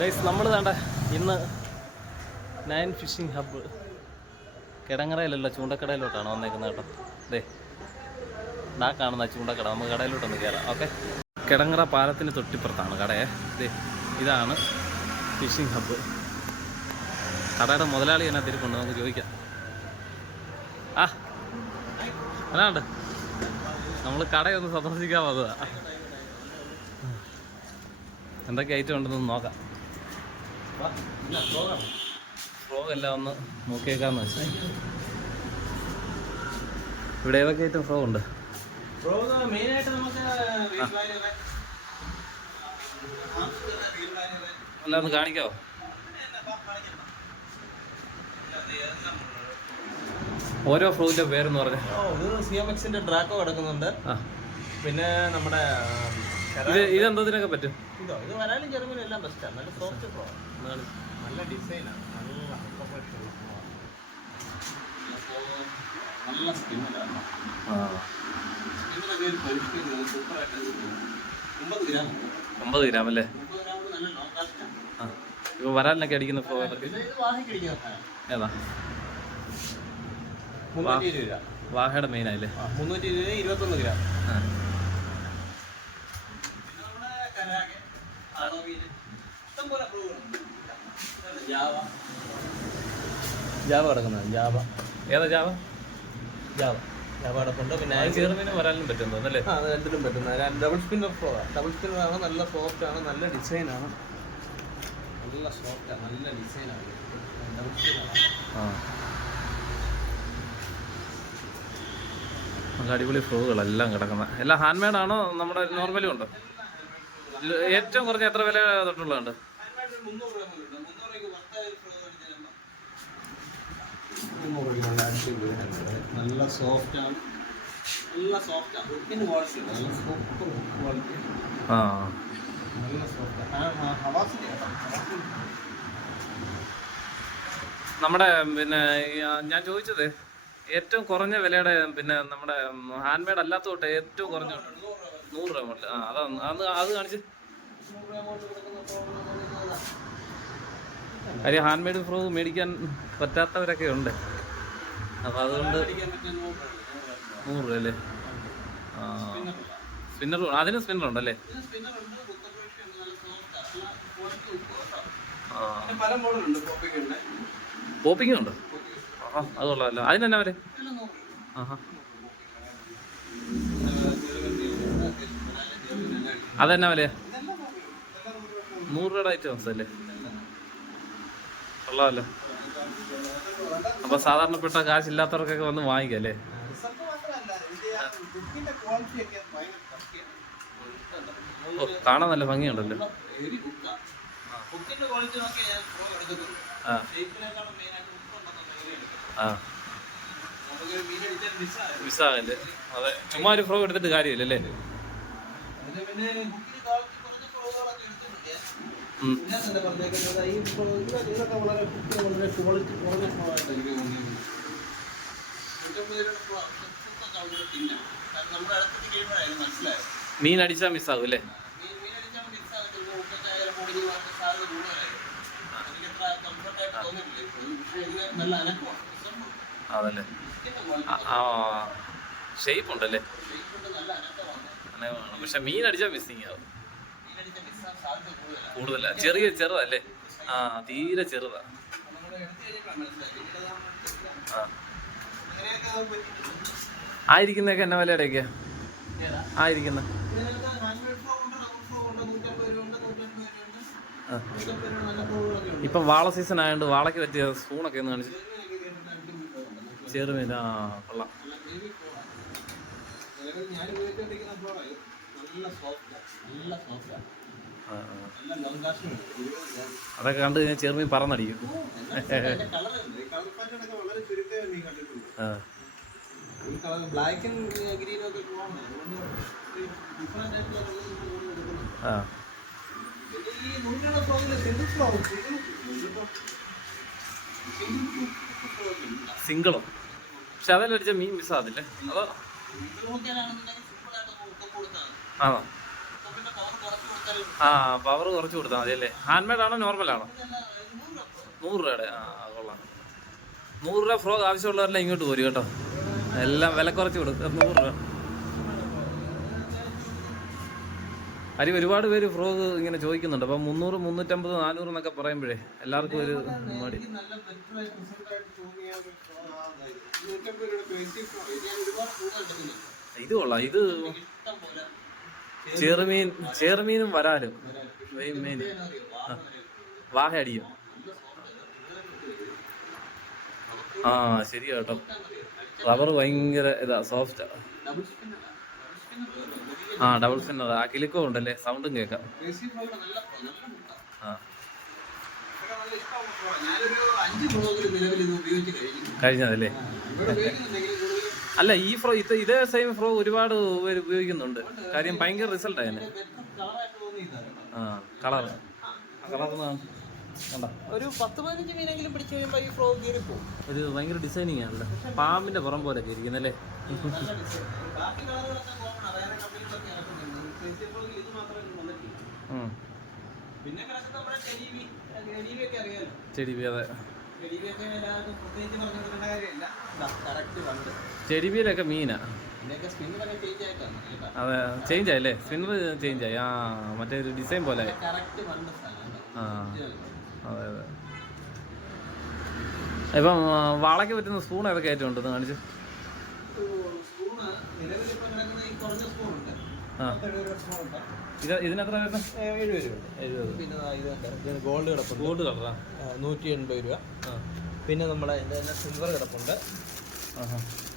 Guys നമ്മൾ വേണ്ട ഇന്ന് നയൻ ഫിഷിംഗ് ഹബ്ബ് കിടങ്ങറയിലല്ല ചൂണ്ടക്കടയിലോട്ടാണ് വന്നേക്കുന്നത് കേട്ടോ. ദേ ഡാ കാണുന്ന ചൂണ്ടക്കട. നമുക്ക് കടയിലോട്ടൊന്ന് കയറാം. ഓക്കെ? കിടങ്ങറ പാലത്തിന് തൊട്ടിപ്പുറത്താണ് കടയെ ദേ ഇതാണ് ഫിഷിംഗ് ഹബ്ബ് കടയുടെ മുതലാളി എന്നാ തിരിപ്പുണ്ട്? നമുക്ക് ചോദിക്കാം. ആ അല്ലാണ്ട് നമ്മൾ കടയൊന്ന് സന്ദർശിക്കാൻ വന്നതാ എന്തൊക്കെ ഐറ്റം ഉണ്ടെന്ന് നോക്കാം. ഫ്രോഗ് എല്ലാം ഒന്ന് നോക്കിയേക്കാന്ന് വെച്ചാൽ ഇവിടെ ഏതൊക്കെ ആയിട്ട് ഫ്രോഗ് ഉണ്ട് മെയിനായിട്ട് നമുക്ക് എല്ലാം ഒന്ന് കാണിക്കാവോ ഓരോ ഫ്രോഗിന്റെ പേരെന്ന് പറഞ്ഞു. ഇത് സി എം എക്സിന്റെ ഡ്രാക്കോ കിടക്കുന്നുണ്ട്. പിന്നെ നമ്മുടെ ഇത് ഇതെന്തതിനൊക്കെ പറ്റും? ഇതോ ഇത് വരാലും ചെറുമീനും എല്ലാം ബെസ്റ്റാണ് നല്ല സോഫ്റ്റ് ഫ്രോ നല്ല ഡിസൈനാണ് നല്ല നല്ല സ്കിന്നിലാണ് ആ. സ്കിന്നിലൊക്കെ ഒരു പരിഷ്കരിക്കുന്നത് സൂപ്പറായിട്ട് ഒമ്പത് ഗ്രാം ഒമ്പത് ഗ്രാം അല്ലേ? നല്ല കാസ്റ്റാണ് ഇപ്പൊ വരാലിനൊക്കെ അടിക്കുന്ന ഇത് ഇത് ഏതാ? വാഹയുടെ മെയിനായില്ലേ മുന്നൂറ്റി ഇരുപത് ഇരുപത്തൊന്ന് ഗ്രാം ആ പിന്നെ നമ്മുടെ കരാകെ, ആളോവിയിൽ ഇഷ്ടംപോലെ ഫ്രൂകളുണ്ട്. ജാവ ജാവ കിടക്കുന്നത്. ജാവ ഏതാ ജാവ ജാവ ജാവ കിടപ്പുണ്ട് പിന്നെ ചെറുമീനും വരാലിനും പറ്റും തോന്നല്ലേ ആ രണ്ടിലും പറ്റുന്ന double spinner flow double spinner ആണ് നല്ല സോഫ്റ്റ് ആണ് നല്ല ഡിസൈൻ ആണ്. നല്ല സോഫ്റ്റ് ആണ് നല്ല ഡിസൈൻ ആണ്. ഡബിൾ സ്പിന്നർ ആ. നല്ല അടിപൊളി ഫ്രോകളെല്ലാം കിടക്കുന്നത് എല്ലാം ഹാൻഡ് മെയ്ഡ് ആണോ? നമ്മുടെ നോർമലും ഉണ്ടോ? ഏറ്റവും കുറഞ്ഞ എത്ര വില തൊട്ടുള്ളതുണ്ട്? നല്ല സോഫ്റ്റ് ആണ്. നല്ല സോഫ്റ്റ് ആണ്. ക്വാളിറ്റി ഉണ്ട്. നല്ല സൂപ്പർ ക്വാളിറ്റി ആ. നല്ല സോഫ്റ്റ് നമ്മുടെ പിന്നെ ഞാൻ ചോദിച്ചത് ഏറ്റവും കുറഞ്ഞ വിലയുടെ പിന്നെ നമ്മുടെ ഹാൻഡ്മെയ്ഡ് അല്ലാത്ത തൊട്ട് ഏറ്റവും കുറഞ്ഞ നൂറ് രൂപ മുതൽ ആ അതാ അന്ന് അത് കാണിച്ച്. കാര്യം ഹാൻഡ് മെയ്ഡ് ഫ്രോ മേടിക്കാൻ പറ്റാത്തവരൊക്കെ ഉണ്ട്. അപ്പോൾ അതുകൊണ്ട് നൂറ് രൂപ അല്ലേ? ആ. സ്പിന്നർ അതിന് സ്പിന്നർ ഉണ്ടല്ലേ? ആ. ഉണ്ട്. ആഹാ അത് കൊള്ളാമല്ലോ അതിനെന്നാ വരെ ആഹാ. അതെന്നാ വില നൂറ് രൂപയുടെ ഐറ്റംസ് അല്ലേ കൊള്ളാമല്ലോ അപ്പൊ സാധാരണപ്പെട്ട കാശില്ലാത്തവർക്കൊക്കെ വന്ന് വാങ്ങിക്കാം അല്ലേ? റിസൾട്ട് മാത്രമല്ല ഇതിന്റെ ആ. ബുക്കിന്റെ ക്വാളിറ്റി ഭയങ്കര ഓ കാണാൻ നല്ല ഭംഗിയുണ്ടല്ലോ ആ മിസ്സാകല്ലേ അതെ. ചുമ്മാ ഒരു ഫ്രോ എടുത്തിട്ട് കാര്യമില്ല ഞാൻ തന്നെ പറഞ്ഞേക്കുന്നത് ഈ ഇതിനൊക്കെ വളരെ വളരെ ക്വാളിറ്റി കുറഞ്ഞ എനിക്ക് തോന്നിയത് മീൻ അടിച്ചാൽ മിസ്സാകും അല്ലേ? അതല്ലേ? ആ, ഷേപ്പ് ഉണ്ടല്ലേ? അങ്ങനെ വേണം. പക്ഷെ മീൻ അടിച്ചാൽ മിസ്സിങ് ആവും. കൂടുതലാ. ചെറിയ ചെറുതല്ലേ? ആ തീരെ ചെറുതാ. ആയിരിക്കുന്നൊക്കെ എന്നെ വില ഇടയ്ക്ക്. ആയിരിക്കുന്ന. ഇപ്പം വാള സീസൺ ആയതുകൊണ്ട് വാളയ്ക്ക് പറ്റിയ സ്പൂണൊക്കെ ഒന്ന് കാണിച്ചു. ചെറുമീൻ ആ കൊള്ളാം നല്ല heavy flow ആണ്. നിലവിൽ ഞാൻ ഉപയോഗിച്ചുകൊണ്ടിരിക്കുന്ന. നല്ല സോഫ്റ്റ് നല്ല. അതൊക്കെ കണ്ട് കഴിഞ്ഞാൽ ചെറുമീൻ പറന്നടിക്കും. ആ. സിംഗിളോ? പക്ഷെ അതെല്ലാം അടിച്ച മീൻ മിസ്സാതില്ലേ അതോ ആണോ? ആ പവർ കുറച്ച് കൊടുത്താൽ മതി അല്ലേ? ഹാൻഡ് മെയ്ഡ് ആണോ? നോർമൽ ആണോ നൂറ് രൂപയുടെ ആ, കൊള്ളാം. നൂറ് രൂപ ഫ്രോക്ക് ആവശ്യമുള്ളവരെല്ലാം ഇങ്ങോട്ട് പോരും കേട്ടോ. എല്ലാം വില കുറച്ച് കൊടുക്കും നൂറ് രൂപ. അരി ഒരുപാട് പേര് ഫ്രോഗ് ഇങ്ങനെ ചോദിക്കുന്നുണ്ട്. അപ്പം മുന്നൂറ് മുന്നൂറ്റമ്പത് നാനൂറ് എന്നൊക്കെ പറയുമ്പോഴേ എല്ലാവർക്കും ഒരു മടി. ഇത് കൊള്ളാം. ഇത് ചെറുമീൻ ചെറുമീനും വരാലും വാഹ അടിയും ആ ശരിയാട്ടോ കേട്ടോ. റബ്ബർ ഭയങ്കര ഇതാ സോഫ്റ്റാ ഡബിൾ സ്പിന്നർ ഡബിൾ സ്പിന്നർ ആ ഡബിൾ സ്പിന്നർ ആ. കിലുക്കോ ഉണ്ടല്ലേ? സൗണ്ടും കേൾക്കാം. കഴിഞ്ഞതല്ലേ? അല്ല ഈ ഫ്രോ ഇത് ഇതേ സെയിം ഫ്രോ ഒരുപാട് പേര് ഉപയോഗിക്കുന്നുണ്ട്. കാര്യം ഭയങ്കര റിസൾട്ട് അതിന് ബെറ്റർ കളറായിട്ട് തോന്നി ഇതാണ് കേട്ടോ. ആ കളർ കളർ കണ്ട? ഒരു പത്ത് പതിനഞ്ച് മീനെങ്കിലും പിടിച്ചു കഴിയുമ്പോൾ ഈ ഫ്ലോ കീറി പോകും ഒരു ഭയങ്കര ഡിസൈനിങ് ആണല്ലോ. പാമ്പിന്റെ പുറം പോലെ ഇരിക്കുന്നല്ലേ നല്ല ഡിസൈൻ ബാക്കി കളറുകളൊക്കെ വേറെ കമ്പനികളൊക്കെ ഇറക്കുന്നുണ്ട് ക്രേസി ഫ്ലോഗിൽ ഇത് മാത്രമേ ഇനി വന്നിട്ടില്ല ഉം. പിന്നെ കിടക്കുന്ന നമ്മുടെ ടെലിവി ടെലിവിയൊക്കെ അറിയാലോ ചെടി അതെ ടെലിവിയൊക്കെ എല്ലാവർക്കും പ്രത്യേകിച്ച് പറഞ്ഞു കൊടുക്കേണ്ട കാര്യമില്ല. കറക്റ്റ് കണ്ട് ചെടിബിയിലൊക്കെ മീനാ? അതെ ചേഞ്ച് ആയില്ലേ സ്പിന്നർ ചേഞ്ച് ആയി. ആ മറ്റേ ഒരു ഡിസൈൻ പോലെ ആ. അതെ അതെ. ഇപ്പം വളയ്ക്ക് പറ്റുന്ന സ്പൂൺ ഏതൊക്കെ ആയിട്ടും ഉണ്ടെന്ന് കാണിച്ചു. ഇതിനെത്ര എഴുപത് രൂപ എഴുപത്. പിന്നെ ഗോൾഡ് കിടപ്പുണ്ട്. ഗോൾഡ് കളറാ നൂറ്റി എൺപത് രൂപ. പിന്നെ നമ്മുടെ ഇതിന്റെ സിൽവർ കിടപ്പുണ്ട്.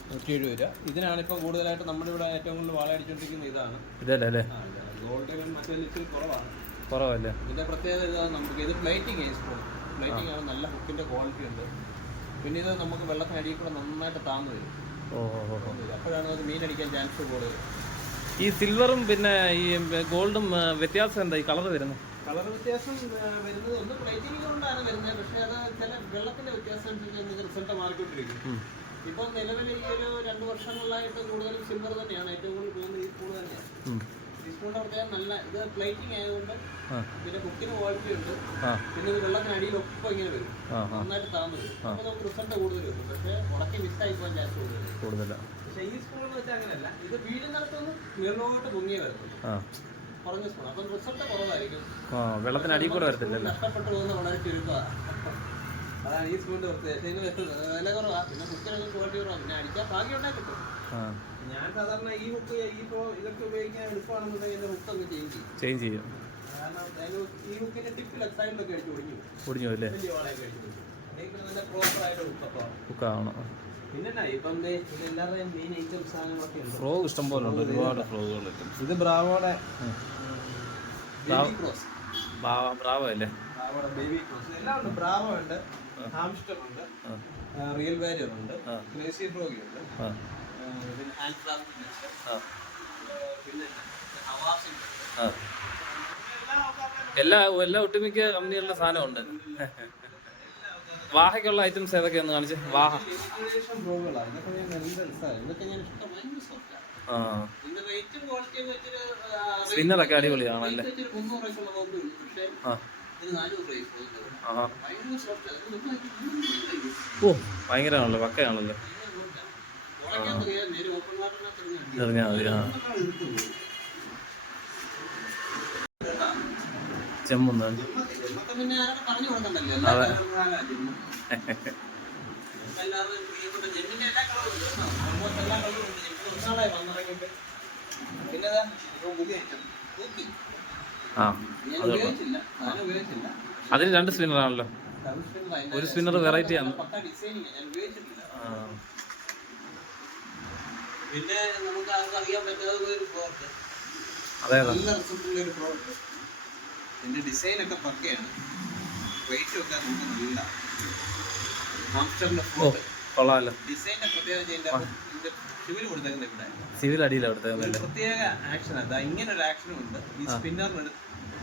നൂറ്റി എഴുപത് രൂപ. ഇതിനാണ് ഇപ്പോൾ കൂടുതലായിട്ട് നമ്മുടെ ഇവിടെ ഏറ്റവും കൂടുതൽ വാള അടിച്ചോണ്ടിരിക്കുന്ന ഇതാണ്. ഇതല്ലേ ഗോൾഡ് മറ്റേ കുറവാണ്. കുറവല്ലേ? ഇതിന്റെ പ്രത്യേകത ഇതാണ് നമുക്ക് ഇത് പ്ലേറ്റിംഗ് സ്പൂൺ പ്ലേറ്റിംഗ് ആണ് നല്ല ഹുക്കിന്റെ ക്വാളിറ്റി ഉണ്ട്. പിന്നെ ഇത് നമുക്ക് വെള്ളത്തിനടിയിൽ കൂടെ നന്നായിട്ട് താന്നു വരും. അപ്പോഴാണ് നമുക്ക് മീൻ അടിക്കാൻ ചാൻസ് കൂടുതൽ. ഈ സിൽവറും പിന്നെ ഈ ഗോൾഡും വ്യത്യാസം എന്താ? ഈ കളർ വരുന്നത് കളർ വ്യത്യാസം വരുന്നത് ഒന്ന് പ്ലേറ്റിംഗ് കൊണ്ടാണ് വരുന്നത്. പക്ഷേ അത് ചില വെള്ളത്തിന്റെ വ്യത്യാസം അനുസരിച്ച് റിസൾട്ട് മാറിക്കൊണ്ടിരിക്കും. ഇപ്പം നിലവിൽ ഈ ഒരു രണ്ട് വർഷങ്ങളിലായിട്ട് കൂടുതലും സിൽവർ തന്നെയാണ്. ഏറ്റവും കൂടുതൽ പോകുന്നത് ഈ സ്പൂൺ തന്നെയാണ്. സ്പൂണിന്റെ പ്രത്യേകം നല്ല ഇത് പ്ലേറ്റിംഗ് ആയതുകൊണ്ട് പിന്നെ ക്വാളിറ്റി ഉണ്ട്. പിന്നെ ഇത് വെള്ളത്തിനടിയിലൊപ്പം ഇങ്ങനെ വരും. നന്നായിട്ട് താന്നു വരും. അപ്പോൾ നമുക്ക് റിസൾട്ട് കൂടുതൽ കിട്ടും. പക്ഷേ ഉടക്കി മിസ്സായി പോകാൻ ചാൻസ് കൂടുതൽ കൂടുതലാണ് പക്ഷേ ഈ സ്പൂൺ എന്ന് വെച്ചാൽ അങ്ങനെയല്ല. ഇത് വീടിനകത്തൊന്ന് ഉയർന്നോട്ട് പൊങ്ങിയേ ആ. കുറഞ്ഞ സ്പൂൺ അപ്പം റിസൾട്ട് കുറവായിരിക്കും. വെള്ളത്തിന് അടിയിൽ കൂടെ വരത്തില്ല നഷ്ടപ്പെട്ടു പോകുന്ന വളരെ ചുരുക്കമാണ് അതാണ് ഈ സ്പൂണിന്റെ പ്രത്യേകത. വില കുറവാ. പിന്നെ കുക്കിനൊക്കെ ക്വാളിറ്റി കുറവാണ് പിന്നെ അടിക്കാൻ ഭാഗ്യം ഉണ്ടായി കിട്ടും. ഞാൻ സാധാരണ ഈ ഹുക്ക് ഇപ്പോ ഇതൊക്കെ ഉപയോഗിക്കാൻ എളുപ്പമാണെന്നുണ്ടെങ്കിൽ എന്റെ ഹുക്ക് ഒന്ന് ചേഞ്ച് ചെയ്യും. ചേഞ്ച് ചെയ്യും. കാരണം ഈ ഹുക്കിന്റെ ടിപ്പിൽ സൈഡിലൊക്കെ അടിച്ച് ഒടിഞ്ഞു. ഒടിഞ്ഞു അല്ലേ? വലിയ വാളയൊക്കെ അടിച്ച് നല്ല പ്രോപ്പർ ആയിട്ട് ഹുക്കപ്പോ കുക്കാവണം പിന്നെ ഇപ്പം ദേ ഇത് എല്ലാവരുടെയും മെയിൻ ഐറ്റം സാധനങ്ങളൊക്കെ ഉണ്ട്. ഫ്രോഗ് ഇഷ്ടം പോലെ ഉണ്ട്. ഒരുപാട് ഫ്രോഗുകൾ ഇത് ബ്രാവോടെ ക്രോസ് ബ്രാവോ അല്ലേ? ബ്രാവോടെ ബേബി ക്രോസ് എല്ലാം ഉണ്ട്. ബ്രാവോ ഉണ്ട് ഹാംസ്റ്റർ ഉണ്ട് റിയൽ വാരിയർ ഉണ്ട് ക്രേസി ഫ്രോഗി ഉണ്ട്. എല്ലാ എല്ലാ ഒട്ടുമിക്ക കമ്പനികളുടെ സാധനമുണ്ട്. വാഹയ്ക്കുള്ള ഐറ്റംസ് ഏതൊക്കെയാന്ന് കാണിച്ച്? വാഹ. സ്പിന്നറൊക്കെ അടിപൊളിയാണല്ലേ? ഓ ഭയങ്കരമാണല്ലോ. പക്കയാണല്ലോ. എറിഞ്ഞാൽ മതി ആ ചെമ്മുന്നാണ് ആ അതിന് രണ്ട് സ്പിന്നറാണല്ലോ ഒരു സ്പിന്നർ വെറൈറ്റിയാണ്. ആ, പിന്നെ നമുക്ക് ആർക്കും അറിയാൻ പറ്റാത്ത ഒരു പ്രോഡക്റ്റ് അതെ നല്ല റിസൾട്ടുള്ള ഒരു പ്രോഡക്റ്റ് ഇതിന്റെ ഡിസൈൻ ഒക്കെ പക്കയാണ്. റേറ്റ് ഒക്കെ നമുക്ക് നല്ല ഹാംസ്റ്ററിന്റെ ഓ ഫ്ലോക്ക് കൊള്ളാമല്ലോ ഡിസൈന്റെ പ്രത്യേകത ഇതിന്റെ ഇതിന്റെ ഷിവിൽ ഇവിടെ. സിവിൽ അടിയിലാണ് എടുത്തത് ഒരു പ്രത്യേക ആക്ഷൻ അതാ ഇങ്ങനെ ഒരു ആക്ഷനും ഉണ്ട്. ഈ സ്പിന്നറിന്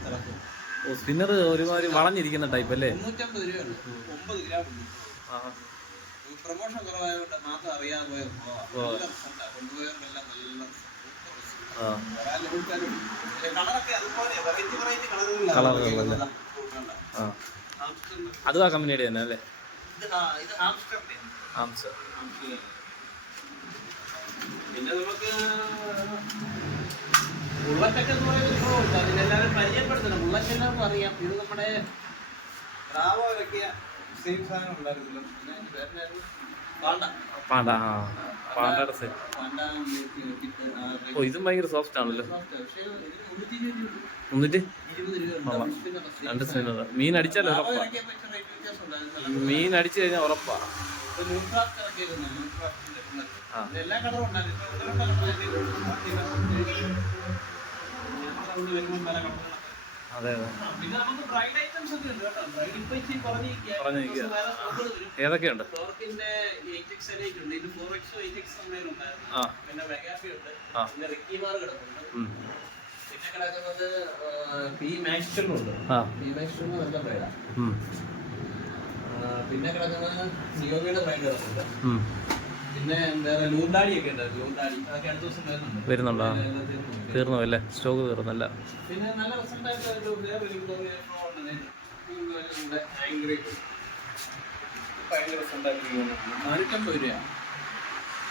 തിളക്കും ഓ സ്പിന്നർ ഒരുമാതിരി വളഞ്ഞിരിക്കുന്ന ടൈപ്പ് അല്ലേ? മുന്നൂറ്റമ്പത് രൂപയുള്ളൂ ഒമ്പത് ഗ്രാം ഉണ്ട്. ആ പ്രൊമോഷൻ കുറവായതുകൊണ്ട് മാത്രം അറിയാതെ പോയ ആ. കൊണ്ടുപോയവർക്കെല്ലാം നല്ല അതും കമ്പനിയുടെ തന്നെ അല്ലേ? ഇത് ഹാ- ഇത് ഹാംസ്റ്ററിന്റെ ആംസ് പിന്നെ നമുക്ക് ബുള്ളറ്റൊക്കെ എന്ന് പറയുന്ന ഒരു ഉണ്ട്. അതിനെല്ലാവരും പരിചയപ്പെടുത്തണം. ബുള്ളറ്റ് എല്ലാവർക്കും അറിയാം. ഇത് നമ്മുടെ ഇറക്കിയ സെയിം സാധനം ഉണ്ടായിരുന്നല്ലോ. പിന്നെ? പാണ്ട. പാണ്ട ആ പാണ്ടയുടെ സെറ്റ് ഓ ഇതും ഭയങ്കര സോഫ്റ്റ് ആണല്ലോ. എന്നിട്ട് രണ്ട്. സ്പിന്നർ മീൻ അടിച്ചാലോ റാവോ ഉറപ്പാ. മീൻ അടിച്ചു കഴിഞ്ഞാൽ ഉറപ്പാ. ആ. അതെ ഏതൊക്കെയുണ്ട്? ആ. പിന്നെ ആ. കിടക്കുന്നത് പി മാക്സ്റ്ററുണ്ട് പി നല്ല ബ്രൈഡാണ്. പിന്നെ കിടക്കുന്നത് നിയോമിയുടെ ബ്രൈഡ് കിടക്കുന്നുണ്ട്. പിന്നെ വേറെ ലൂർഡാഡി ഒക്കെ ഉണ്ട്. ലൂർഡാഡി അതൊക്കെ അടുത്ത ദിവസം വരുന്നുണ്ട്. വരുന്നുണ്ടോ? എല്ലാം തീർന്നു. തീർന്നു അല്ലേ? സ്റ്റോക്ക് തീർന്നല്ല പിന്നെ നല്ല റിസൾട്ട് ആയിട്ട് ഒരു വേറൊരു ഫ്ലോ ഉണ്ട് ഇതിന്റെ ഭയങ്കര ഭയങ്കര റിസൾട്ട് ആയിട്ട് നാനൂറ്റമ്പത് രൂപയാണ്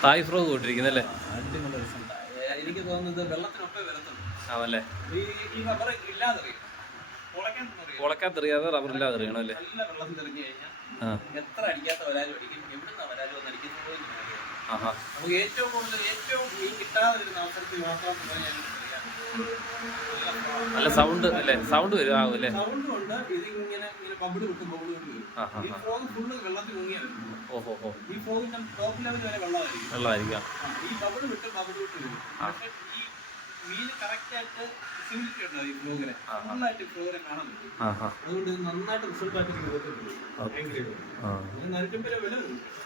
തായ് ഫ്രോ കൊണ്ടിരിക്കുന്നല്ലേ അടിപൊളി റിസൾട്ടാണ് എനിക്ക് തോന്നുന്നത് വെള്ളത്തിനൊപ്പം വരത്തുള്ളൂ. ആണല്ലേ? ഈ ഈ റബ്ബർ ഇല്ലാതെ പൊളക്കാൻ അറിയാം ഉളക്കാത്തെറിയാതെ റബ്ബറില്ലാതെ എറിയണം അല്ലേ നല്ല വെള്ളത്തിൽ തെറിഞ്ഞു കഴിഞ്ഞാൽ ആ. എത്ര അടിക്കാത്ത വരാലും അടിക്കും. എവിടുന്ന വരാലും ഒന്ന് അടിക്കുന്നത് പോലും എനിക്കറിയാം. നമുക്ക് ഏറ്റവും കൂടുതൽ ഏറ്റവും മീൻ കിട്ടാതെ വരുന്ന അവസരത്തിൽ മാത്രം നല്ല സൗണ്ട് അല്ലേ സൗണ്ട് വരും ആവും അല്ലേ? സൗണ്ടും ഉണ്ട്. ഇത് ഇങ്ങനെ ഇങ്ങനെ ബബിൾ വിട്ട് ബബിൾ ഈ ഫ്രോഗ് ഫുള്ള് വെള്ളത്തിൽ ഓഹോ ഈ ഫോണിന്റെ ടോപ്പ് ലെവൽ വരെ വെള്ളമായിരിക്കും. വെള്ളമായിരിക്കാം. ഈ ബബിൾ വിട്ട് ബബിൾ വിട്ട് വരും. പക്ഷെ ഈ മീൻ കറക്റ്റ് ആയിട്ട് സിമിലിറ്റി ഉണ്ടോ ഈ ഫ്ലോഗിനെ ഫുള്ളായിട്ട് ഫ്ലോഗിനെ കാണാൻ പറ്റും. അതുകൊണ്ട് നന്നായിട്ട് റിസൾട്ട് ആയിട്ട് രൂപ വില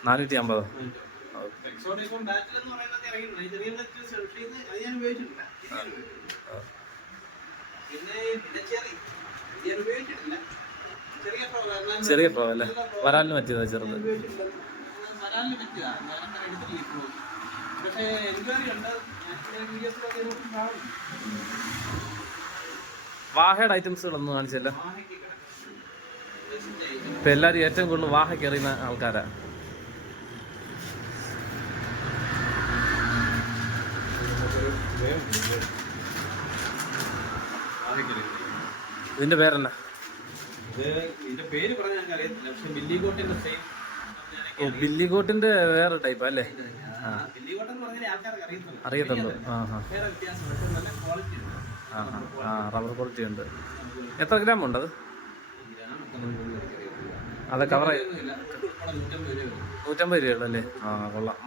നാനൂറ്റി അമ്പത് ചെറിയ പ്രോവ് അല്ലേ? വരാലിന് പറ്റിയതാ ചെറുത്. പക്ഷേ എൻക്വയറി ഉണ്ട് വാഹയുടെ ഐറ്റംസുകളൊന്നും കാണിച്ചല്ല. ഇപ്പൊ എല്ലാരും ഏറ്റവും കൂടുതൽ വാഹയ്ക്ക് എറിയുന്ന ആൾക്കാരാ ഇതിന്റെ പേരെന്നാ ഇത് ഇതിന്റെ പേര് പറഞ്ഞാൽ എനിക്ക് അറിയത്തില്ല പക്ഷെ ബില്ലിഗോട്ടിന്റെ സെയിം ഓ ബില്ലിഗോട്ടിന്റെ വേറെ ടൈപ്പ് അല്ലേ? അറിയത്തുള്ളൂ. ആ റബ്ബർ ക്വാളിറ്റി ഉണ്ട്. എത്ര ഗ്രാം ഉണ്ട് അത്? അത് കവർ നൂറ്റമ്പത് രൂപയുള്ളൂ അല്ലേ? ആ കൊള്ളാം.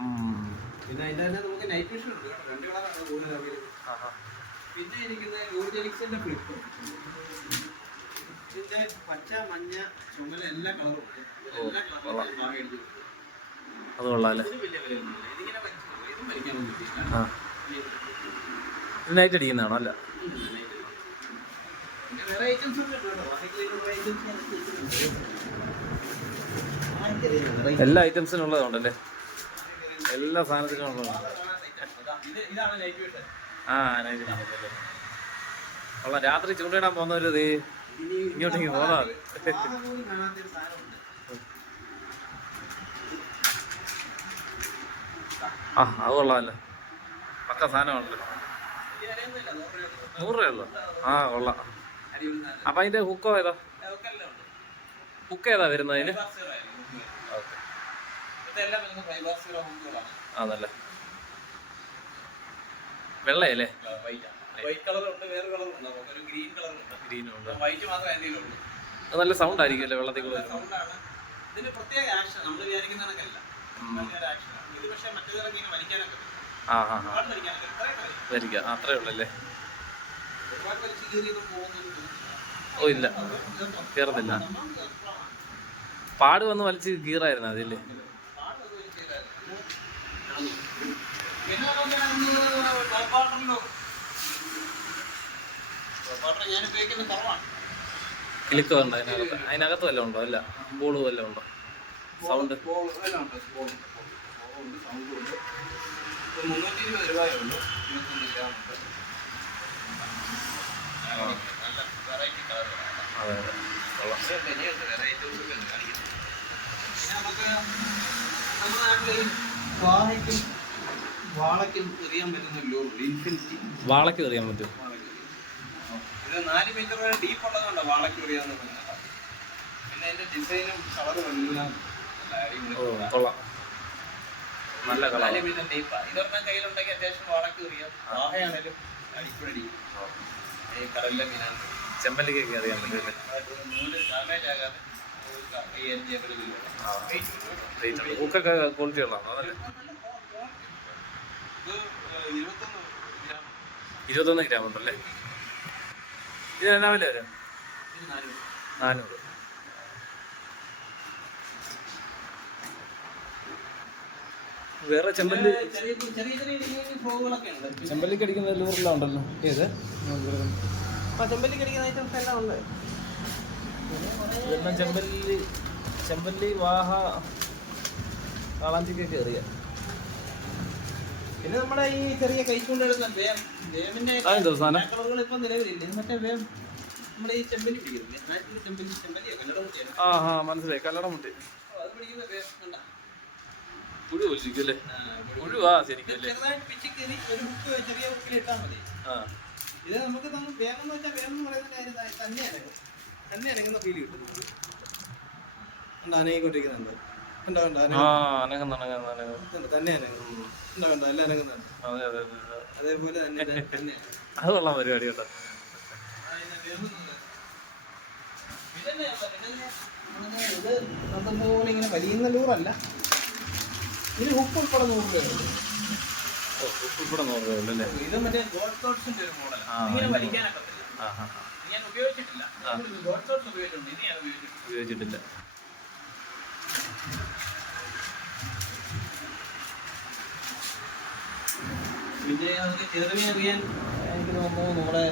പിന്നെ അതിന്റെ തന്നെ നമുക്ക് നൈറ്റ് വിഷൻ ഉണ്ട്. കേട്ടോ. രണ്ട് കളറാണ് കൂടുതൽ അവൈലബിൾ. പിന്നെ ഇരിക്കുന്ന ഊർജലിക്സിന്റെ ഫ്ലിപ്പ് ഇതിന്റെ പച്ച മഞ്ഞ ചുമല എല്ലാ കളറും ഉണ്ട്. എല്ലാ കളറും ഭാഗം എഴുതി അത് കൊള്ളാല്ലേ നൈറ്റ് അടിക്കുന്നതാണോ? അല്ല. എല്ലാ ഐറ്റംസിനും ഉള്ളതുണ്ടല്ലേ എല്ലാ സാധനത്തിനും ഉള്ളതാണ് ആ രാത്രി ചൂണ്ടയിടാൻ പോകുന്നവര് ഇങ്ങോട്ടേക്ക് പോകാതെ ആ അത് കൊള്ളാമല്ലോ. പക്ക സാധനമാണല്ലോ. നൂറ് രൂപ നൂറ് രൂപയുള്ളൂ ആ കൊള്ളാം. അപ്പൊ അതിന്റെ ഹുക്കോ ഏതാ? ഹുക്ക് ഏതാ വരുന്നത് അതിന് ഫൈബർ സീറോ ആയിരിക്കും ഓക്കെ ഇതെല്ലാം വരുന്ന ഫൈബർ സീറോ ഹോംകളാണ് ആണല്ലേ? വെള്ളയല്ലേ? അത് നല്ല സൗണ്ട് ആയിരിക്കുമല്ലേ വെള്ളത്തിൽ കൂടെ ആ ആ ആ. അത്രേ ഉള്ളല്ലേ? ഓ ഇല്ല. കയറത്തില്ല പാട് വന്ന് വലിച്ച് കീറായിരുന്നു അതില്ലേ പിന്നെ പറഞ്ഞാൽ ടോപ്പ് വാട്ടറിലോ ടോപ്പ് വാട്ടർ ഞാൻ ഉപയോഗിക്കുന്ന കുറവാണ് ക്ലിക്ക് ഉണ്ട് അതിനകത്ത്. അതിനകത്ത് വല്ലതും ഉണ്ടോ? അല്ല ബോൾ വല്ലതും ഉണ്ടോ? സൗണ്ട് അതെ അതെ. നമ്മുടെ വാളയ്ക്കും എറിയാൻ പറ്റുന്ന ലോറി ഇൻഫിനിറ്റി. വാളയ്ക്ക് എറിയാൻ പറ്റും. ഇത് നാല് മീറ്റർ ഡീപ്പ് ഉള്ളതുകൊണ്ട് വാളയ്ക്ക് എറിയാന്ന് പറയുന്നത് പിന്നെ അതിന്റെ ഡിസൈനും കളറും എല്ലാം നല്ല കൊള്ളാം. കളർ നാല് മീറ്റർ ഡീപ്പാ ഇതൊരെണ്ണം കയ്യിലുണ്ടെങ്കിൽ അത്യാവശ്യം വാളയ്ക്ക് എറിയാം. വാഹയാണേലും അടിപ്പടി ഈ കടലിലെ മീനാണ്. അറിയാൻ പറ്റും നൂൽ ഡാമേജ് ആകാതെ ക്വാളിറ്റി ഉള്ളതാണോ അതല്ലേ? ഇരുപത്തൊന്ന് ഗ്രാം. ഉണ്ടല്ലേ? ഇത് എന്നാ വില വരും. നാനൂറ്. വേറെ ചെമ്പല്ലി ചെറിയ ചെറിയ ചെറിയ ചെറിയ ഉണ്ട്. ചെമ്പല്ലിക്ക് അടിക്കുന്ന ലൂറിലാ ഉണ്ടല്ലോ. ഏത്? ചെമ്പല്ലിക്ക് അടിക്കുന്ന ഐറ്റംസ് എല്ലാം ഉണ്ട്. ഇതെല്ലാം ചെമ്പല്ലി ചെമ്പല്ലി വാഹ കാളാഞ്ചിക്കൊക്കെ അറിയാം പിന്നെ നമ്മുടെ ഈ ചെറിയ കൈക്കൊണ്ടെടുത്ത വേം വേമിന്റെ അതെന്തോ സാധനം? കളറുകൾ ഇപ്പൊ നിലവിലില്ല. ഇത് മറ്റേ വേം നമ്മുടെ ഈ ചെമ്പല്ലി പിടിക്കുന്നില്ലേ നാട്ടിൽ ചെമ്പല്ലി ചെമ്പല്ലിയോ? കല്ലട മുട്ടിയാണ് ആ മനസ്സിലായി. കല്ലട മുട്ടി. അത് പിടിക്കുന്ന വേം കണ്ട. പുഴു ഒലിക്കും അല്ലേ പുഴുവാ ശരിക്കും അല്ലേ? ചെറുതായിട്ട് പിച്ചി കയറി ഒരു ഹുക്ക് ചെറിയ ഹുക്കിൽ ഇട്ടാൽ മതി. ആ. ഇത് നമുക്ക് വേഗം എന്ന് വെച്ചാൽ വേഗം എന്ന് പറയുന്ന കാര്യം തന്നെ അനങ്ങും തന്നെ അനങ്ങുന്ന ഫീൽ കിട്ടും. ഉണ്ട് അനങ്ങിക്കൊണ്ടിരിക്കുന്നുണ്ട്. അതെ കൊള്ളാം പരിപാടി കേട്ടോ. ഇങ്ങനെ ലൂറല്ല ഇതിന് ഹുക്ക് ഉൾപ്പെടെ നൂറ് ഉൾപ്പെടെ നൂറ് അല്ലേ? ഇത് മറ്റേ ഗോഡ് തോട്ട്സിന്റെ ഒരു മോഡലാണ് ഇങ്ങനെ ഞാൻ ഉപയോഗിച്ചിട്ടില്ല. ഗോഡ് തോട്ട്സ് ഉപയോഗിച്ചിട്ടുണ്ട്. ഇനി ഞാൻ ഉപയോഗിച്ചിട്ടില്ല. പിന്നെ ചെറുമീൻ അറിയാൻ എനിക്ക് തോന്നുന്നു നമ്മുടെ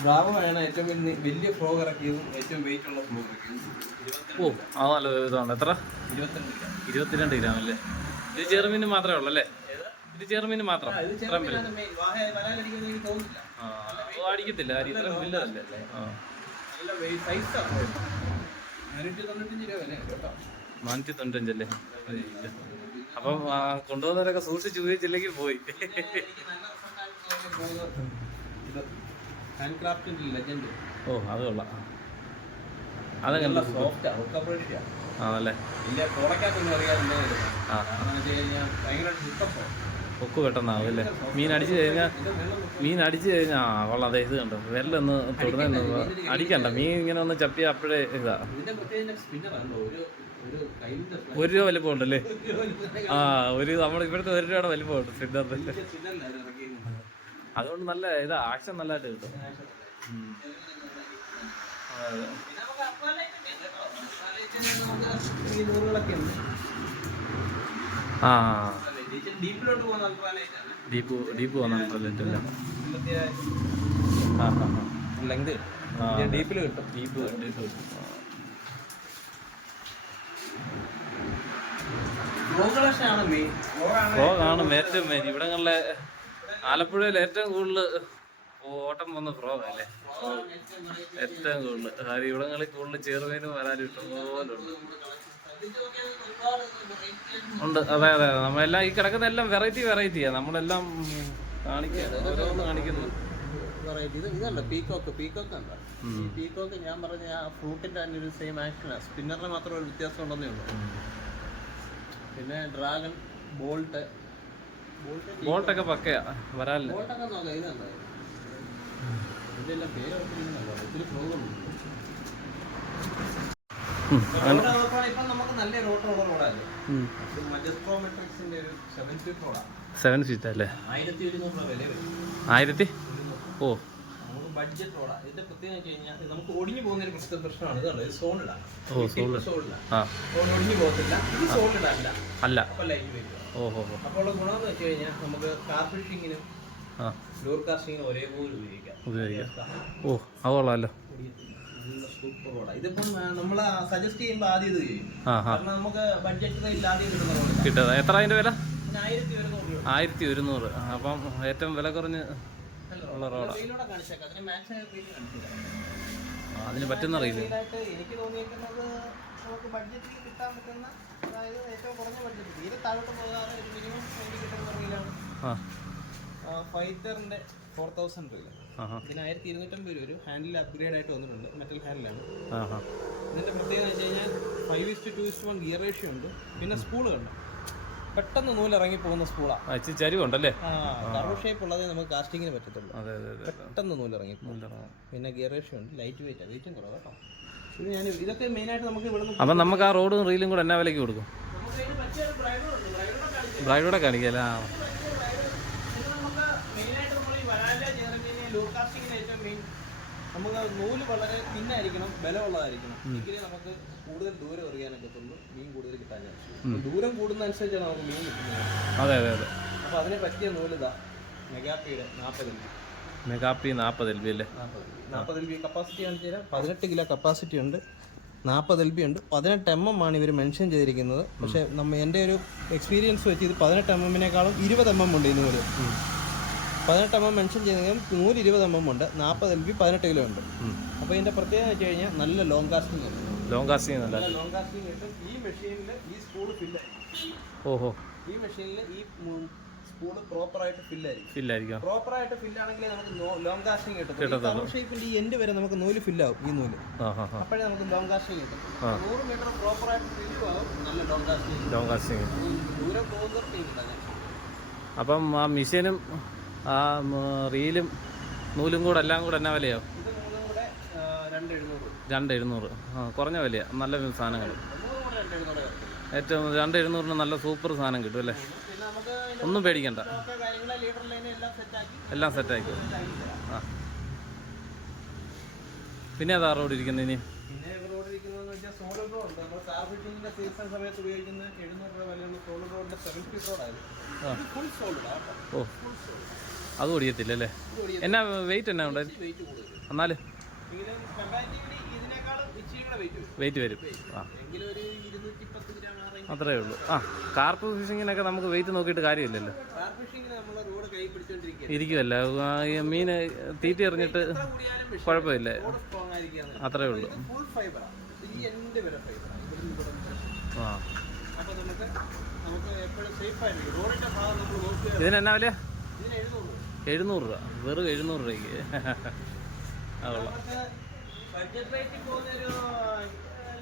ബ്രാവോ ആണ് ഏറ്റവും വലിയ വലിയ ഇറക്കിയതും ഏറ്റവും വെയിറ്റ് ഉള്ള ഫ്രോഗ് ഇറക്കിയതും. ഓ ആ നല്ല ഇതാണ്. എത്ര? ഇരുപത്തിരണ്ട് gram. ഇരുപത്തിരണ്ട് ഗ്രാം അല്ലേ ഇത് ചെറുമീൻ മാത്രമേ ഉള്ളൂ അല്ലേ? ഇത് ചെറുമീൻ മാത്രം. അടിക്കത്തില്ല. അരി ഇത്രയും വലുതല്ലേ? ആ. നാനൂറ്റി തൊണ്ണൂറ്റഞ്ചല്ലേ അപ്പം കൊണ്ടുവന്നവരൊക്കെ സൂക്ഷിച്ച് ഉപയോഗിച്ചില്ലെങ്കിൽ പോയി. ഓ അത് കൊള്ളാം. അതെങ്ങനെ സോഫ്റ്റ് ആണല്ലേ? ആ. ഇഷ്ടപ്പോ പെട്ടെന്നാവും അല്ലേ? മീൻ അടിച്ചു കഴിഞ്ഞാൽ മീൻ അടിച്ചു കഴിഞ്ഞാൽ ആ കൊള്ളാം. അതെ ഇത് കണ്ടോ? വെല്ലൊന്ന് തൊടുന്ന അടിക്കണ്ട മീൻ ഇങ്ങനെ ഒന്ന് ചപ്പിയ അപ്പോഴേ ഇതാ. ഒരു രൂപ വലിപ്പം ഉണ്ടല്ലേ ആ ഒരു നമ്മൾ ഇവിടുത്തെ ഒരു രൂപയുടെ വലിപ്പം ഉണ്ട് ഫിഡറിന്റെ അതുകൊണ്ട് നല്ല ഇതാ ആക്ഷൻ നല്ലതായിട്ട് കിട്ടും. ആ പോകുന്ന ഡീപ്പ് ഡീപ്പ് ആ ആ ലെങ്ത്. ഡീപ്പിൽ കിട്ടും. ഡീപ്പ് ഡീപ്പ് കാണും ഏറ്റവും മെയിൻ ഇവിടങ്ങളിലെ ആലപ്പുഴയിൽ ഏറ്റവും കൂടുതൽ ഓട്ടം വന്ന ഫ്രോ അല്ലേ ഏറ്റവും കൂടുതൽ കാര്യം ഇവിടങ്ങളിൽ കൂടുതൽ ചെറുമീനും വരാനും ഇഷ്ടം ഉണ്ട് ഉണ്ട്. അതെ അതെ നമ്മളെല്ലാം ഈ കിടക്കുന്ന എല്ലാം വെറൈറ്റി വെറൈറ്റിയാ നമ്മളെല്ലാം കാണിക്കുക ഓരോന്ന് കാണിക്കുന്നു. ഇതല്ല പീക്കോക്ക് പീക്കോക്ക് ഉണ്ട് ഈ പീക്കോക്ക് ഞാൻ പറഞ്ഞ ആ ഫ്രൂട്ടിന്റെ തന്നെ ഒരു സെയിം ആക്ഷനാണ് സ്പിന്നറിന് മാത്രം ഒരു വ്യത്യാസം ഉണ്ടെന്നേ ഉള്ളൂ. പിന്നെ ഡ്രാഗൺ ബോൾട്ട് ബോൾട്ട് ഒക്കെ പക്കയാ. വരാനില്ല. ബോൾട്ടൊക്കെ നോക്കാം. ഇതുണ്ട് ഇതിലെല്ലാം പേര് ഒത്തിരി പ്രോഗ്രാം സെവൻ സീറ്റ് അല്ലേ? ആയിരത്തി ഓ. നമുക്ക് ബഡ്ജറ്റ് റോഡാണ് ഇതിന്റെ പ്രത്യേകത വെച്ച് കഴിഞ്ഞാൽ ഇത് നമുക്ക് ഒടിഞ്ഞു പോകുന്ന ഒരു പ്രശ്ന പ്രശ്നമാണ്. ഇതാണ് ഇത് ഒടിഞ്ഞു പോകത്തില്ല. ഇത് അല്ല. അപ്പോൾ വരും. അപ്പോൾ ഉള്ള ഗുണമെന്ന് വെച്ച് കഴിഞ്ഞാൽ നമുക്ക് കാർ ഫിഷിങ്ങിനും കാസ്റ്റിങ്ങിനും ഒരേപോലെ ഉപയോഗിക്കാം. ഉപയോഗിക്കാം. ഓ അത് കൊള്ളാമല്ലോ നല്ല സൂപ്പർ റോഡാണ് ഇതിപ്പം നമ്മൾ സജസ്റ്റ് ചെയ്യുമ്പോൾ ആദ്യം ഇത് ചെയ്യും. ആ ആ. കാരണം നമുക്ക് ബഡ്ജറ്റ് റേറ്റിൽ ആദ്യം കിട്ടുന്ന റോഡാണ് കിട്ടുക എത്ര അതിന്റെ വില? ആയിരത്തി ഒരുന്നൂറ് അപ്പം ഏറ്റവും വില കുറഞ്ഞ് ഉള്ള റോഡാണ് അതിന് പറ്റുന്ന റീൽ എനിക്ക് തോന്നിയിരിക്കുന്നത് നമുക്ക് ബഡ്ജറ്റിൽ കിട്ടാൻ പറ്റുന്ന അതായത് ഏറ്റവും കുറഞ്ഞ ബഡ്ജറ്റ് തീരെ താഴോട്ട് പോകാതെ ഒരു മിനിമം എനിക്ക് കിട്ടുന്ന റീലാണ്. ആ. ഫൈറ്ററിന്റെ ഫോർ തൗസൻഡ് ഇതിന് ആയിരത്തി ഇരുന്നൂറ്റമ്പത് രൂപ വരും ഹാൻഡിൽ അപ്ഗ്രേഡ് ആയിട്ട് വന്നിട്ടുണ്ട്. മെറ്റൽ ഹാൻഡിലാണ് ഇതിന്റെ പ്രത്യേകത വെച്ച് കഴിഞ്ഞാൽ five is to two is to one gear ratio ഉണ്ട്. പിന്നെ സ്പൂൾ കണ്ടു? പെട്ടെന്ന് നൂൽ ഇറങ്ങി പോകുന്ന സ്പൂളാണ് ചരിവുണ്ടല്ലേ? കർവ് ഷേപ്പ് ഉള്ളതേ നമുക്ക് കാസ്റ്റിങ്ങിന് പറ്റത്തുള്ളൂ. പെട്ടെന്ന് നൂൽ ഇറങ്ങി പോകും പിന്നെ ഗിയർ റേഷ്യോ ഉണ്ട്. ലൈറ്റ് വെയിറ്റ് വെയിറ്റും കുറവ് കേട്ടോ. ഞാൻ ഇതൊക്കെ മെയിനായിട്ട് നമുക്ക് ഇവിടെ അപ്പം നമുക്ക് ആ റോഡും റീലും കൂടെ എന്നാ വിലയ്ക്ക് കൊടുക്കും? കാണിക്കാം. ബ്രൈഡൂടെ കാണിക്കല്ലേ ആ ഇത് നമുക്ക് മെയിനായിട്ട് നമ്മൾ ഈ വരാല ചെയ്തിട്ടുണ്ടെങ്കിൽ ലോ കാസ്റ്റിങ്ങിന് ഏറ്റവും മെയിൻ നമുക്ക് നൂൽ വളരെ തിന്നായിരിക്കണം ബലമുള്ളതായിരിക്കണം. എങ്കിലേ നമുക്ക് കൂടുതൽ ദൂരം എറിയാനൊക്കത്തുള്ളൂ മീൻ കൂടുതൽ കിട്ടാൻ ചാൻസ് ദൂരം കൂടുന്ന അനുസരിച്ചാണ് നമുക്ക് മീൻ കിട്ടുന്നത്. അതെ അതെ അതെ. അപ്പോൾ അതിന് പറ്റിയ നൂലിതാ മെഗാപ്പിയുടെ നാൽപ്പത് എൽ മെഗാപ്പി നാൽപ്പത് എൽ ബി അല്ലേ? നാൽപ്പത് എൽ ബി. കപ്പാസിറ്റി കാണിച്ചു തരാം. പതിനെട്ട് കിലോ കപ്പാസിറ്റി ഉണ്ട്. നാൽപ്പത് എൽ ബി ഉണ്ട്. പതിനെട്ട് എം എം ആണ് ഇവർ മെൻഷൻ ചെയ്തിരിക്കുന്നത്. പക്ഷേ നമ്മ എന്റെ ഒരു എക്സ്പീരിയൻസ് വെച്ച് ഇത് പതിനെട്ട് എം എമ്മിനേക്കാളും ഇരുപത് എം എം ഉണ്ട് നൂൽ പതിനെട്ട് എം എം മെൻഷൻ ചെയ്തെങ്കിലും നൂറ് ഇരുപത് എം എം ഉണ്ട്. നാൽപ്പത് എം ബി പതിനെട്ട് കിലോ ഉണ്ട് അപ്പോൾ ഇതിന്റെ പ്രത്യേകത വെച്ച് കഴിഞ്ഞാൽ നല്ല ലോങ് കാസ്റ്റിംഗ് ഉണ്ട് ലോങ് കാസ്റ്റിംഗ് നല്ല ലോങ് കാസ്റ്റിംഗ് കിട്ടും ഈ മെഷീനിൽ ഈ സ്പൂൾ ഫില്ലായിരിക്കും ഓഹോ. ഈ മെഷീനിൽ ഈ സ്പൂൾ പ്രോപ്പറായിട്ട് ഫില്ലായിരിക്കും ഫില്ലായിരിക്കും പ്രോപ്പറായിട്ട് ഫില്ലാണെങ്കിൽ നമുക്ക് ലോങ് കാസ്റ്റിംഗ് കിട്ടും ഷേപ്പിന്റെ ഈ എൻഡ് വരെ നമുക്ക് നൂൽ ഫില്ലാവും ഈ നൂൽ. അപ്പോഴേ നമുക്ക് ലോങ് കാസ്റ്റിംഗ് കിട്ടും. നൂറ് മീറ്റർ പ്രോപ്പറായിട്ട് ഫില്ലും ആവും നല്ല ലോങ് കാസ്റ്റിംഗ് ലോങ് കാസ്റ്റിംഗ് ദൂരം പോകുന്നവർക്ക് അപ്പം ആ മിഷീനും ആ റീലും നൂലും കൂടെ എല്ലാം കൂടെ എന്നാ വിലയോ? രണ്ട് എഴുന്നൂറ് ആ കുറഞ്ഞ വില നല്ല സാധനങ്ങൾ. ഏറ്റവും രണ്ട് എഴുന്നൂറിന് നല്ല സൂപ്പർ സാധനം കിട്ടും അല്ലേ? ഒന്നും പേടിക്കണ്ട. എല്ലാം സെറ്റാക്കി ആ. പിന്നെ അതാ റോഡ് ഇരിക്കുന്നത് ഇനി? ഓ. അത് ഓടിയത്തില്ല അല്ലേ എന്നാ വെയിറ്റ് എന്നാ ഉണ്ട് വെയിറ്റ് കൂടുതൽ എന്നാൽ? വെയിറ്റ് വരും. അത്രേ ഉള്ളൂ. ആ കാർപ്പ് ഫിഷിങ്ങിനൊക്കെ നമുക്ക് വെയിറ്റ് നോക്കിയിട്ട് കാര്യമില്ലല്ലോ. ഇരിക്കുമല്ല മീന് തീറ്റി എറിഞ്ഞിട്ട് കുഴപ്പമില്ലേ. അത്രേ ഉള്ളൂ. ആ. അപ്പോൾ നമുക്ക് നമുക്ക് എപ്പോഴും സേഫ് ആയിരിക്കും റോഡിന്റെ ഭാഗം നമ്മൾ നോക്കുക ഇതിന് എന്നാ വില? എഴുന്നൂറ് രൂപ. വെറും എഴുന്നൂറ് രൂപയ്ക്ക്. ബഡ്ജറ്റ് റേറ്റിൽ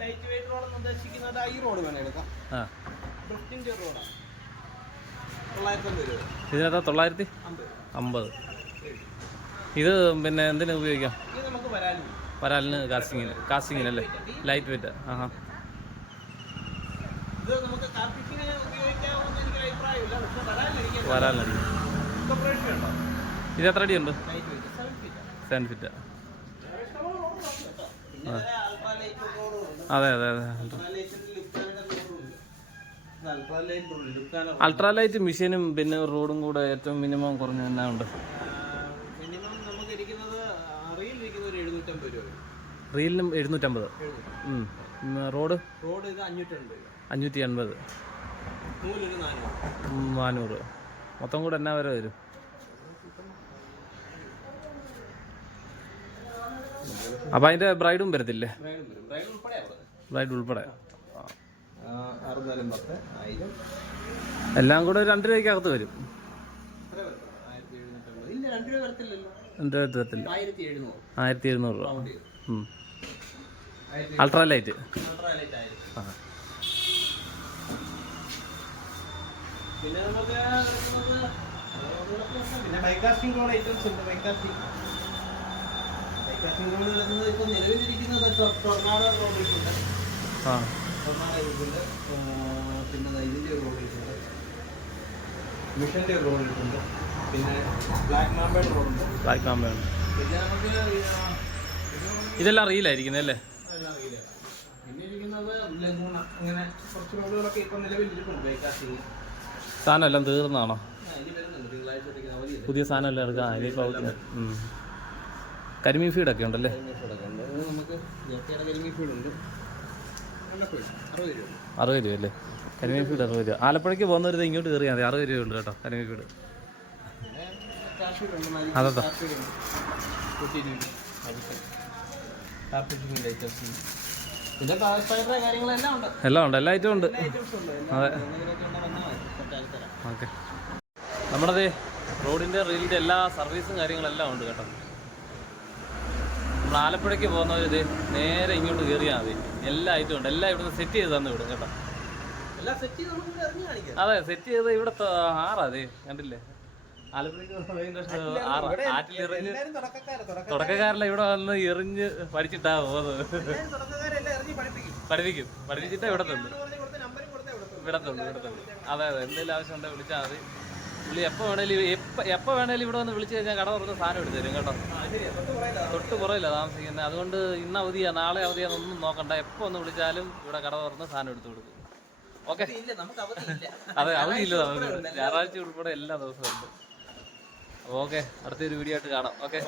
ലൈറ്റ് വെയിറ്റ് റോഡെന്ന് ഉദ്ദേശിക്കുന്നത് ഈ റോഡ് വേണം എടുക്കാം. ആ. ഡ്രിഫ്റ്റിന്റെ റോഡാണ് തൊള്ളായിരത്തി അമ്പത് രൂപ. ഇതിനകത്ത് തൊള്ളായിരത്തി? അമ്പത്. ഇത് പിന്നെ എന്തിനാ ഉപയോഗിക്കാം? വരാലിന് കാസ്റ്റിങ്ങിന്. അല്ലേ ലൈറ്റ് വെയിറ്റ്. ആഹാ. ഇത് ഇത് എത്ര അടിയുണ്ട്? സെവൻ ഫിറ്റ് അതെ അതെ അതെ. അൾട്രാ ലൈറ്റ് മെഷീനും പിന്നെ റോഡും കൂടെ ഏറ്റവും മിനിമം കുറഞ്ഞ എന്നാ ഉണ്ട്? റീലിനും എഴുന്നൂറ്റമ്പത് റോഡ് റോഡ് അഞ്ഞൂറ്റി എൺപത് ഉം, നാനൂറ്. മൊത്തം കൂടെ എന്നാ വരെ വരും? അപ്പം അതിന്റെ ബ്രൈഡും വരത്തില്ലേ? ബ്രൈഡും ഉൾപ്പെടെ എല്ലാം കൂടെ രണ്ടു രണ്ട് രൂപയ്ക്കകത്ത് വരും. രണ്ട് രൂപ വരത്തില്ല. ആയിരത്തി എഴുന്നൂറ്. രൂപ. അൾട്രാ ലൈറ്റ് ആ. പിന്നെ നമുക്ക് പിന്നെ ബൈക്കാസ്റ്റിംഗ് ഐറ്റംസ് ഉണ്ട്. ബൈക്കാസ്റ്റിംഗ് നിലവിലിരിക്കുന്നത് ടൊർണാഡോ ആ. ടൊർണാഡോ പിന്നെ ഇതിന്റെ ഒരു മിഷന്റെ പിന്നെ ബ്ലാക്ക് മാമ്പേഡ് റോഡുണ്ട്. ബ്ലാക്ക് മാമ്പയാണ് പിന്നെ നമുക്ക് ഈ, ആ, ഇതെല്ലാം റീലായിരിക്കുന്നത് അല്ലേ? അറിയില്ല. പിന്നെ ഇരിക്കുന്നത് ലഗൂണ. അങ്ങനെ കുറച്ച് റോഡുകളൊക്കെ ബൈക്കാസ്റ്റിംഗ് സാധനം എല്ലാം തീർന്നാണോ? പുതിയ സാധനം എല്ലാം എടുക്കാം ഇനിയിപ്പോൾ കരിമീൻ ഫീഡൊക്കെ ഉണ്ടല്ലേ? അറുപത് രൂപ അല്ലേ? കരിമീൻ ഫീഡ് അറുപത് രൂപ. ആലപ്പുഴയ്ക്ക് പോകുന്നവരുത് ഇങ്ങോട്ട് കയറിയാൽ മതി. അറുപത് രൂപ ഉണ്ട് കേട്ടോ കരിമീൻ ഫീഡ്. അതാ എല്ലാം ഉണ്ട് എല്ലാ ഐറ്റവും ഉണ്ട്. അതെ. ഓക്കെ. നമ്മുടെ റോഡിന്റെ റീലിന്റെ എല്ലാ സർവീസും കാര്യങ്ങളെല്ലാം ഉണ്ട് കേട്ടോ. നമ്മൾ ആലപ്പുഴയ്ക്ക് പോകുന്നവർ ഇത് നേരെ ഇങ്ങോട്ട് കയറിയാൽ മതി. എല്ലാ ഐറ്റവും ഉണ്ട്. എല്ലാം ഇവിടുന്ന് സെറ്റ് ചെയ്ത് തന്നു വിടും കേട്ടോ. അതെ സെറ്റ് ചെയ്ത് ഇവിടെ ആറാ അതെ കണ്ടില്ലേ? തുടക്കക്കാരല്ല ഇവിടെ വന്ന് എറിഞ്ഞ് പഠിച്ചിട്ടാ പോകുന്നത്. പഠിപ്പിക്കും. പഠിപ്പിച്ചിട്ടാ ഇവിടെ തന്നെ ഇവിടെ തന്നെ ഇവിടെ തന്നെ അതെ അതെ. എന്തെങ്കിലും ആവശ്യം ഉണ്ടെങ്കിൽ വിളിച്ചാൽ മതി. പുള്ളി എപ്പോൾ വേണേലും എപ്പോൾ എപ്പോൾ വേണേലും ഇവിടെ വന്ന് വിളിച്ച് കഴിഞ്ഞാൽ കട തുറന്ന് സാധനം എടുത്ത് തരും കേട്ടോ. തൊട്ട് കുറയില്ല താമസിക്കുന്നത് അതുകൊണ്ട് ഇന്ന് അവധിയാ നാളെ അവധിയാന്നൊന്നും നോക്കണ്ട. എപ്പോൾ ഒന്ന് വിളിച്ചാലും ഇവിടെ കട തുറന്ന് സാധനം എടുത്ത് കൊടുക്കും. ഓക്കെ. അതെ അവധിയില്ല നമുക്ക്. ഞായറാഴ്ച ഉൾപ്പെടെ എല്ലാ ദിവസവും ഉണ്ട്. ഓക്കെ അടുത്തൊരു വീഡിയോ ആയിട്ട് കാണാം. ഓക്കെ.